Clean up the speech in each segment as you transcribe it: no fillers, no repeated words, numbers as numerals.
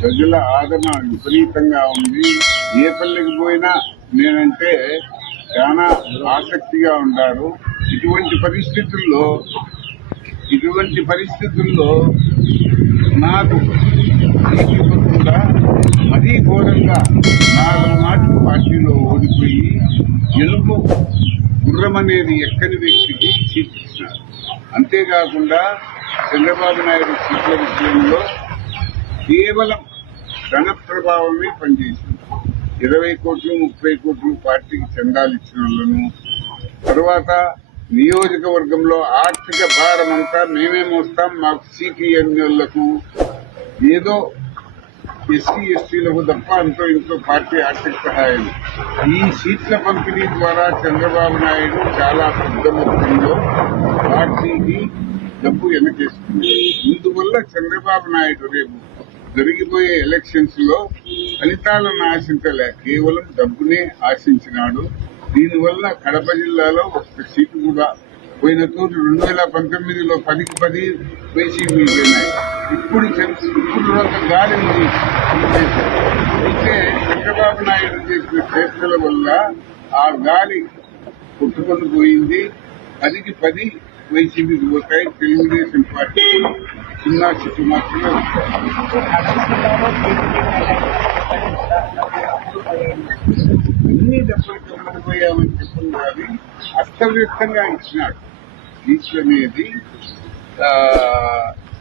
ప్రజల ఆదరణ విపరీతంగా ఉంది. ఏ పల్లెకి పోయినా నేనంటే చాలా ఆసక్తిగా ఉన్నారు. ఇటువంటి పరిస్థితుల్లో నాకు ఇవ్వకుండా మరీ ఘోరంగా 4 నాటి పార్టీలో ఓడిపోయి గెలుపు గుర్రం అనేది ఎక్కని వ్యక్తికి సీటిస్తున్నారు. అంతేకాకుండా చంద్రబాబు నాయుడు సీట్ల విషయంలో కేవలం ధన ప్రభావమే పనిచేసింది. 20 కోట్లు 30 కోట్లు పార్టీకి చందాలు ఇచ్చిన వాళ్ళను, తర్వాత నియోజకవర్గంలో ఆర్థిక భారం అంతా మేమే మోస్తాం, మాకు సీట్లు ఇవ్వని వాళ్లకు ఏదో ఎస్సీ ఎస్టీలకు తప్ప అంతో ఇంతో పార్టీ ఆర్థిక సహాయం. ఈ సీట్ల పంపిణీ ద్వారా చంద్రబాబు నాయుడు చాలా పెద్ద మొత్తంలో పార్టీకి డబ్బు వెనకేస్తుంది. ఇందువల్ల చంద్రబాబు నాయుడు రేపు జరిగిపోయే ఎలక్షన్స్ లో ఫలితాలను ఆశించలే, కేవలం డబ్బునే ఆశించినాడు. దీనివల్ల కడప జిల్లాలో ఒక్క సీటు కూడా పోయిన తోటి 2019లో 10కి 10 వైసీపీ పోయినాయి. ఇప్పుడు ఒక గాలి ఉంది. అయితే చంద్రబాబు నాయుడు చేసిన చేష్టల వల్ల ఆ గాలి కొట్టుకొని పోయింది. 10కి 10 వైసీపీకి పోతాయి. తెలుగుదేశం పార్టీ 0 సీట్లు మాత్రమే అన్ని డబ్బులు కమ్మడిపోయామని చెప్పింది. కానీ అస్తవ్యస్తంగా ఇచ్చినాడు. సీట్లు అనేది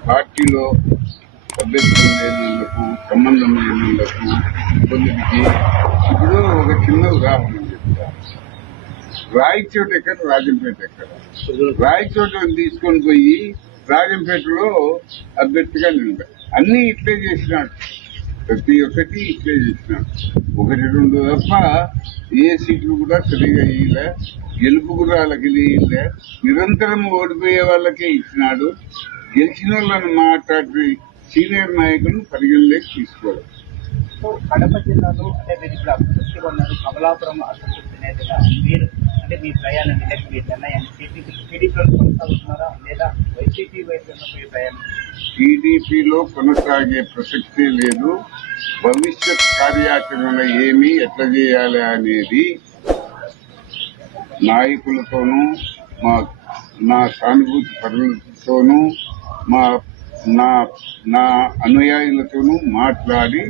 పార్టీలో సభ్యత్వం లేని వాళ్లకు, సంబంధం లేని వాళ్లకు కొందరికి. ఇప్పుడు ఒక చిన్న ఉదాహరణ చెప్తాను. రాయచోట ఎక్కడ, రాజంపేట ఎక్కడ? రాయచోటను తీసుకొని పోయి రాజంపేటలో అభ్యర్థిగా నిలిపారు. అన్ని ఇట్లే చేసినాడు, ప్రతి ఒక్కటి ఇట్లే చేసినాడు. 1-2 తప్ప ఏ సీట్లు కూడా సరిగా ఇయ్యలే, గెలుపు కూడా వాళ్ళకి ఇయ్యలే. నిరంతరం ఓడిపోయే వాళ్ళకే ఇచ్చినాడు. గెలిచిన వాళ్ళని మాట్లాడి సీనియర్ నాయకులు పరిగణలోకి తీసుకోవాలి. కడప జిల్లాలో అంటే మీరు ఇప్పుడు అసంతృప్తిగా ఉన్నారు. కమలాపురం అసంతృప్తి నేతగా మీరు అంటే మీ ప్రయాణం మీ నిర్ణయాన్ని టీడీపీలో కొనసాగుతున్నారా లేదా వైసీపీ వైపు పోయే ప్రయాణం? టీడీపీలో కొనసాగే ప్రసక్తే లేదు. భవిష్యత్ కార్యాచరణ ఏమి, ఎట్లా చేయాలి అనేది నాయకులతోనూ, నా సానుభూతి పరులతోనూ, నా అనుయాయులతోనూ మాట్లాడి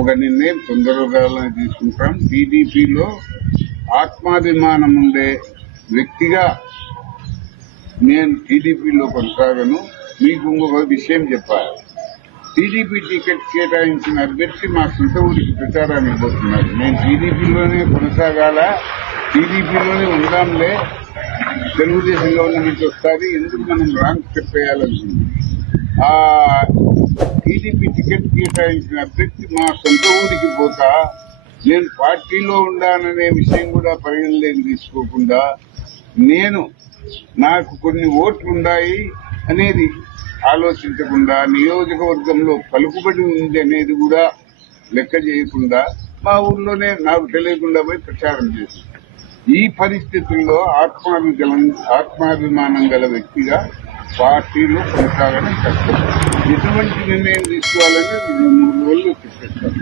ఒక నిర్ణయం తొందరగా తీసుకుంటాం. టీడీపీలో ఆత్మాభిమానం ఉండే వ్యక్తిగా నేను టీడీపీలో కొనసాగను. మీకు ఇంకొక విషయం చెప్పాలి. టీడీపీ టికెట్ కేటాయించిన అభ్యర్థి మా సొంత ఊరికి ప్రచారానికి పోతున్నారు. నేను టీడీపీలోనే కొనసాగాల, టీడీపీలోనే ఉందాంలే, తెలుగుదేశం గవర్నమెంట్ వస్తుంది, ఎందుకు మనం రాంగ్ స్టెప్ వేయాలనుకుంది. ఆ టీడీపీ టికెట్ కేటాయించిన అభ్యర్థి మా సొంత ఊరికి పోతా నేను పార్టీలో ఉండాననే విషయం కూడా పరిగణలోకి తీసుకోకుండా, నాకు కొన్ని ఓట్లున్నాయి అనేది ఆలోచించకుండా, నియోజకవర్గంలో పలుకుబడి ఉంది అనేది కూడా లెక్క చేయకుండా మా ఊర్లోనే నాకు తెలియకుండా పోయి ప్రచారం చేసింది. ఈ పరిస్థితుల్లో ఆత్మాభిమానం గల వ్యక్తిగా పార్టీలో కొనసాగడం కష్టం. ఎటువంటి నిర్ణయం తీసుకోవాలని 2-3 రోజులు చెప్పేస్తాను.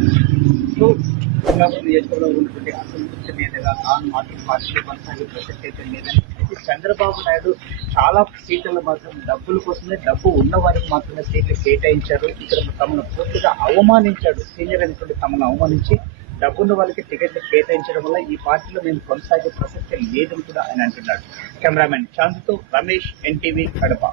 ఉన్నటువంటి అసంతృప్తి నేతగా మాత్రం పార్టీలో కొనసాగే ప్రసక్తి అయితే లేదని చంద్రబాబు నాయుడు చాలా సీట్ల మాత్రం డబ్బుల కోసమే, డబ్బు ఉన్న వారికి మాత్రమే సీట్లు కేటాయించారు. ఇక్కడ తమను పూర్తిగా అవమానించాడు. సీనియర్ అనేటువంటి తమను అవమానించి డబ్బున్న వాళ్ళకి టికెట్లు కేటాయించడం వల్ల ఈ పార్టీలో మేము కొనసాగే ప్రసక్తి లేదని కూడా ఆయన అంటున్నాడు. కెమెరామెన్ చాంద్తో రమేష్, ఎన్టీవీ, కడప.